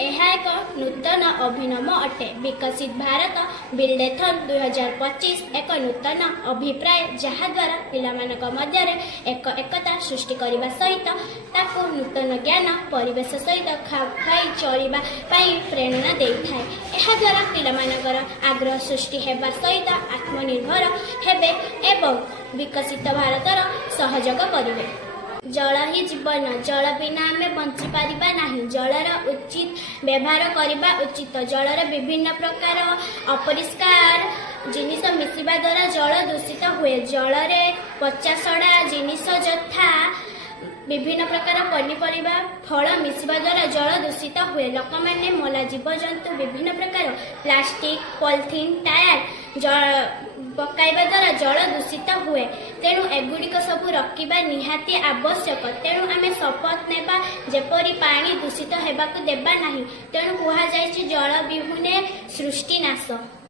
यह एक नूतन अभिनव अटे। विकसित भारत बिल्डेथन 2025 एक नूतन अभिप्राय जहाद्वारा पिलामानक मध्यरे एक एकता सृष्टि करने सहित ताकू नूतन ज्ञान परिवेश सहित खाप खाई चलवा प्रेरणा दे थाए। द्वारा पिलामानकर आग्रह सृष्टि हेबा सहित आत्मनिर्भर हेबे एवं विकसित भारतर सहयोग करिवे। जल ही जीवन, जल बिना आमे बंची पारिबा नाही। जलर उचित व्यवहार करबा उचित। जलर विभिन्न प्रकार अपरिष्कार जिनिस मिसिबा द्वारा जल दूषित हुए। जलरे पचासड़ा जिनिस यथा विभिन्न प्रकार पनीपरिबा फल मिसिबा द्वारा जल दूषित हुए। लोक मैंने मला जीवजंतु विभिन्न प्रकार प्लास्टिक पॉलिथीन टायर पकाइबा द्वारा जल दूषित हुए। तेणु एगुड़िक सबू रखा निहाती आवश्यक। तेणु आमे शपथ नेबा जेपरी पानी दूषित हेबाकु देबा नाही। तेणु कुहा जायछि जल बिहुने सृष्टि नाश।